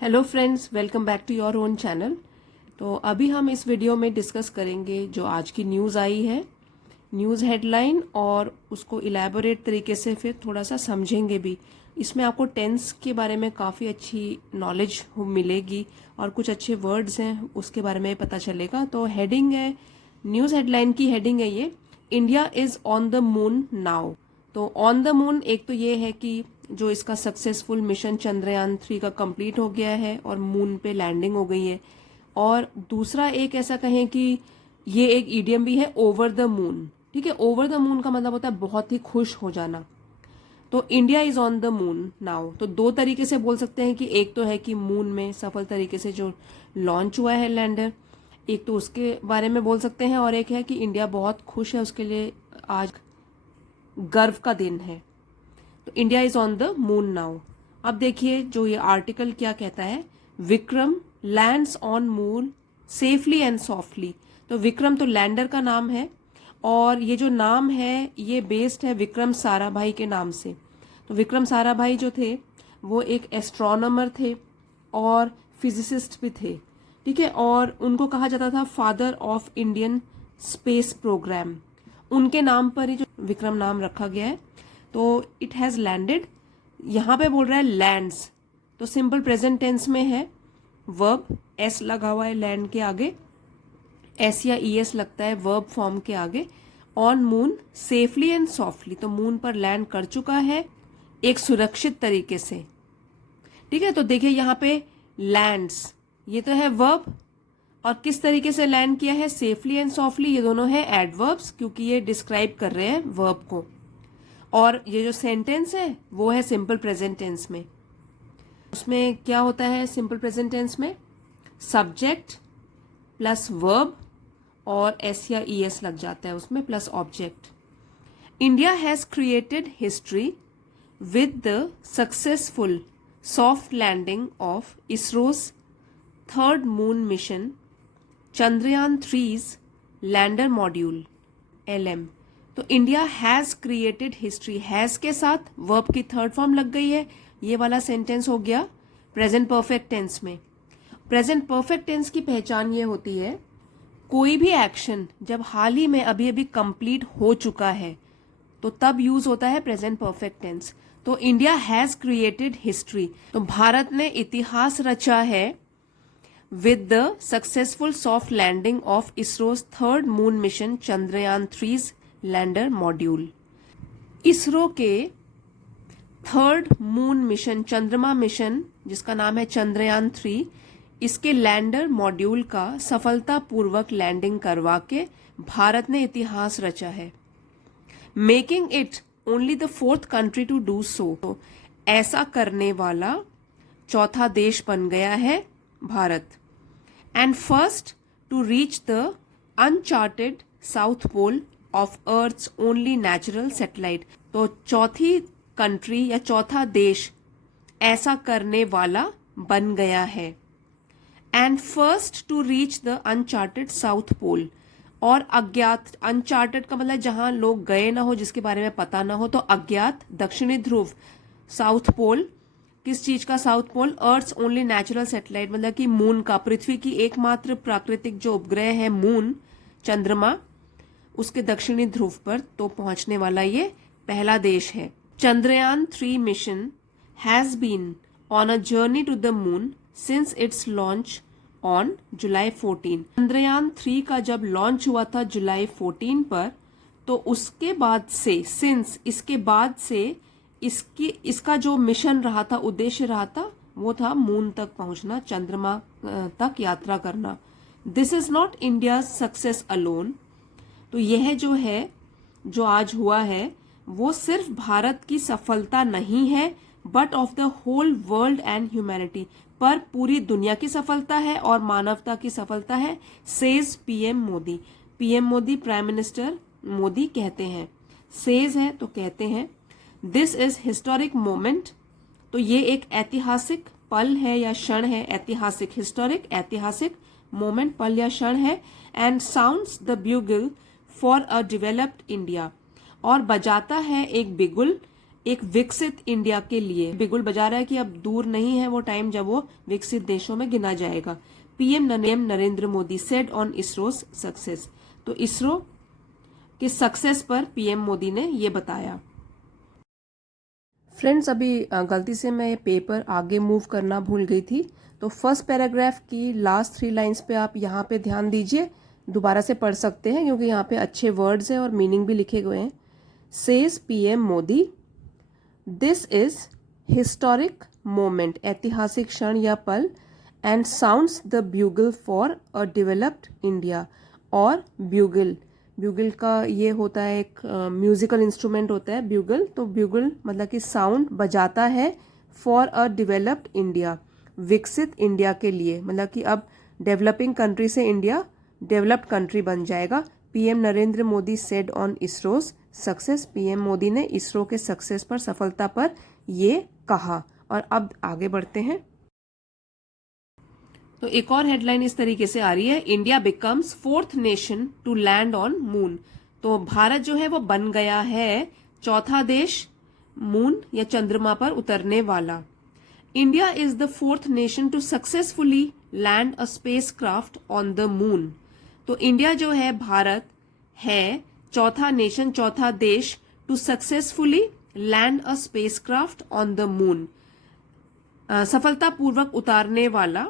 Hello friends, welcome back to your own channel. तो अभी हम इस वीडियो में डिस्कस करेंगे जो आज की न्यूज़ आई है, न्यूज़ हेडलाइन, और उसको इलेबोरेट तरीके से फिर थोड़ा सा समझेंगे भी। इसमें आपको टेंस के बारे में काफ़ी अच्छी नॉलेज मिलेगी और कुछ अच्छे वर्ड्स हैं उसके बारे में पता चलेगा। तो हेडिंग है, न्यूज़ हेडलाइन की हेडिंग है ये, India is on the moon now. तो ऑन द मून, एक तो ये है कि जो इसका सक्सेसफुल मिशन चंद्रयान 3 का कंप्लीट हो गया है और मून पे लैंडिंग हो गई है। और दूसरा एक ऐसा कहें कि ये एक ईडियम भी है, ओवर द मून। ठीक है, ओवर द मून का मतलब होता है बहुत ही खुश हो जाना। तो India is on the moon now, तो दो तरीके से बोल सकते हैं कि एक तो है कि मून में सफल तरीके से जो लॉन्च हुआ है लैंडर, एक तो उसके बारे में बोल सकते हैं, और एक है कि इंडिया बहुत खुश है, उसके लिए आज गर्व का दिन है। तो India is on the moon now. अब देखिए जो ये आर्टिकल क्या कहता है, Vikram lands on moon safely and softly. तो विक्रम तो लैंडर का नाम है, और ये जो नाम है ये बेस्ड है विक्रम साराभाई के नाम से। तो विक्रम साराभाई जो थे वो एक एस्ट्रोनॉमर थे और फिजिसिस्ट भी थे। ठीक है, और उनको कहा जाता था father of Indian space programme. उनके नाम पर ही जो विक्रम नाम रखा गया है। तो इट हैज़ लैंडेड, यहाँ पे बोल रहा है लैंड्स, तो सिंपल प्रेजेंट टेंस में है, वर्ब एस लगा हुआ है लैंड के आगे, एस या ई एस लगता है वर्ब फॉर्म के आगे। On moon safely and softly, तो मून पर लैंड कर चुका है एक सुरक्षित तरीके से। ठीक है, तो देखिए यहाँ पे लैंड्स, ये तो है वर्ब, और किस तरीके से लैंड किया है, सेफली एंड सॉफ्टली, ये दोनों है एडवर्ब्स, क्योंकि ये डिस्क्राइब कर रहे हैं वर्ब को। और ये जो सेंटेंस है वो है सिंपल प्रेजेंट टेंस में। उसमें क्या होता है सिंपल प्रेजेंट टेंस में, सब्जेक्ट प्लस वर्ब और एस या ई एस लग जाता है उसमें, plus object. India has created history with the successful soft landing of ISRO's third moon mission Chandrayaan 3's lander module LM। तो India has created history, has के साथ verb की थर्ड फॉर्म लग गई है। ये वाला सेंटेंस हो गया प्रेजेंट परफेक्ट टेंस में। प्रेजेंट परफेक्ट टेंस की पहचान ये होती है, कोई भी एक्शन जब हाल ही में अभी अभी कंप्लीट हो चुका है तो तब यूज होता है प्रेजेंट परफेक्ट टेंस। तो इंडिया हैज क्रिएटेड हिस्ट्री, तो भारत ने इतिहास रचा है with the successful soft landing of ISRO's third moon mission Chandrayaan 3's lander module. ISRO के थर्ड मून मिशन, चंद्रमा मिशन, जिसका नाम है Chandrayaan 3, इसके लैंडर मॉड्यूल का सफलतापूर्वक लैंडिंग करवा के भारत ने इतिहास रचा है, making it only the 4th country to do so. तो ऐसा करने वाला चौथा देश बन गया है Bharat. And first to reach the uncharted south pole of earth's only natural satellite. तो चौथी कंट्री या चौथा देश ऐसा करने वाला बन गया है। And first to reach the uncharted south pole, और अज्ञात, अनचार्टेड का मतलब जहां लोग गए ना हो, जिसके बारे में पता ना हो, तो अज्ञात दक्षिणी ध्रुव, साउथ पोल किस चीज का south pole, earth's only natural satellite, मतलब कि मून का, पृथ्वी की एकमात्र प्राकृतिक जो उपग्रह है मून, चंद्रमा, उसके दक्षिणी ध्रुव पर तो पहुंचने वाला ये पहला देश है। Chandrayaan 3 mission has been on a journey to the moon since its launch on July 14। Chandrayaan 3 का जब लॉन्च हुआ था जुलाई 14 पर, तो उसके बाद से, सिंस इसके बाद से इसका जो मिशन रहा था, उद्देश्य रहा था, वो था मून तक पहुंचना, चंद्रमा तक यात्रा करना। This is not India success alone. तो यह जो है, जो आज हुआ है, वो सिर्फ भारत की सफलता नहीं है, but of the whole world and humanity, पर पूरी दुनिया की सफलता है और मानवता की सफलता है, says PM Modi. PM Modi, prime minister Modi कहते हैं, सेज है तो कहते हैं। दिस इज हिस्टोरिक मोमेंट, तो ये एक ऐतिहासिक पल है या क्षण है, ऐतिहासिक, हिस्टोरिक ऐतिहासिक, मोमेंट पल या क्षण है। And sounds the bugle for a developed India, और बजाता है एक बिगुल एक विकसित इंडिया के लिए बिगुल बजा रहा है कि अब दूर नहीं है वो टाइम जब वो विकसित देशों में गिना जाएगा। PM Narendra Modi said on ISRO's success. तो इसरो के सक्सेस पर पीएम मोदी ने ये बताया। फ्रेंड्स, अभी गलती से मैं पेपर आगे मूव करना भूल गई थी, तो फर्स्ट पैराग्राफ की लास्ट 3 लाइंस पे आप यहाँ पे ध्यान दीजिए, दोबारा से पढ़ सकते हैं क्योंकि यहाँ पे अच्छे वर्ड्स हैं और मीनिंग भी लिखे गए हैं। Says PM Modi, this is historic moment, ऐतिहासिक क्षण या पल, and sounds the bugle for a developed India. और ब्यूगल, ब्यूगल का ये होता है एक म्यूजिकल इंस्ट्रूमेंट होता है ब्यूगल, तो ब्यूगल मतलब कि साउंड बजाता है फॉर अ डेवलप्ड इंडिया, विकसित इंडिया के लिए, मतलब कि अब डेवलपिंग कंट्री से इंडिया डेवलप्ड कंट्री बन जाएगा। PM Narendra Modi said on ISRO's success, PM Modi ने इसरो के सक्सेस पर, सफलता पर ये कहा। और अब आगे बढ़ते हैं। तो एक और हेडलाइन इस तरीके से आ रही है, India becomes 4th nation to land on moon. तो भारत जो है वो बन गया है 4था देश मून या चंद्रमा पर उतरने वाला। India is the 4th nation to successfully land a space craft on the moon. तो इंडिया जो है, भारत है 4था नेशन, 4था देश to successfully land a space craft on the moon, सफलतापूर्वक उतारने वाला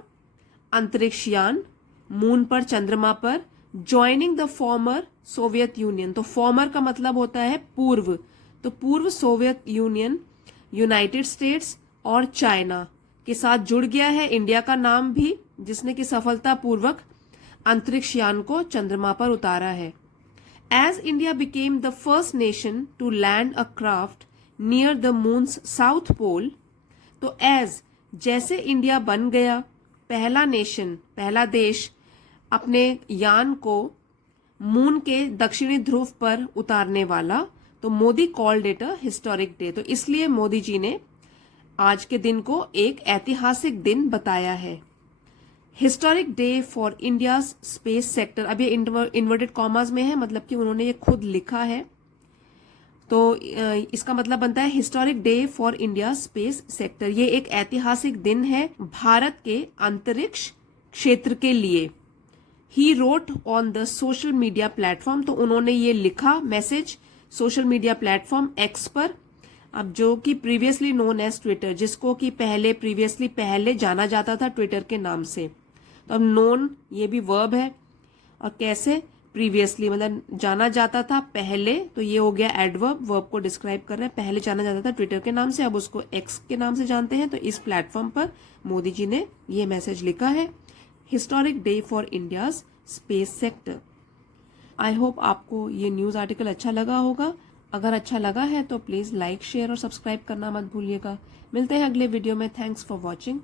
अंतरिक्ष यान मून पर, चंद्रमा पर, joining the former Soviet Union. तो फॉर्मर का मतलब होता है पूर्व, तो पूर्व सोवियत यूनियन, यूनाइटेड स्टेट्स और चाइना के साथ जुड़ गया है इंडिया का नाम भी, जिसने कि सफलतापूर्वक अंतरिक्ष यान को चंद्रमा पर उतारा है। As India became the first nation to land a craft near the moon's south pole. तो एज, जैसे इंडिया बन गया पहला नेशन, पहला देश अपने यान को मून के दक्षिणी ध्रुव पर उतारने वाला, तो Modi called it a historic day. तो इसलिए मोदी जी ने आज के दिन को एक ऐतिहासिक दिन बताया है। Historic day for India space sector, अब ये इन्वर्टेड कॉमास में है, मतलब कि उन्होंने ये खुद लिखा है, तो इसका मतलब बनता है historic day for India space sector. ये एक ऐतिहासिक दिन है भारत के अंतरिक्ष क्षेत्र के लिए। He wrote on the social media platform, तो उन्होंने ये लिखा message social media platform x पर, अब जो कि प्रीवियसली नोन एज ट्विटर, जिसको कि पहले जाना जाता था ट्विटर के नाम से। तो अब नोन ये भी वर्ब है, और कैसे प्रीवियसली मतलब जाना जाता था पहले, तो ये हो गया एडवर्ब, वर्ब को डिस्क्राइब कर रहा है। पहले जाना जाता था ट्विटर के नाम से, अब उसको एक्स के नाम से जानते हैं। तो इस प्लेटफॉर्म पर मोदी जी ने ये मैसेज लिखा है, historic day for India's space sector. I hope आपको ये न्यूज आर्टिकल अच्छा लगा होगा। अगर अच्छा लगा है तो प्लीज लाइक, शेयर और सब्सक्राइब करना मत भूलिएगा। मिलते हैं अगले वीडियो में। Thanks for watching.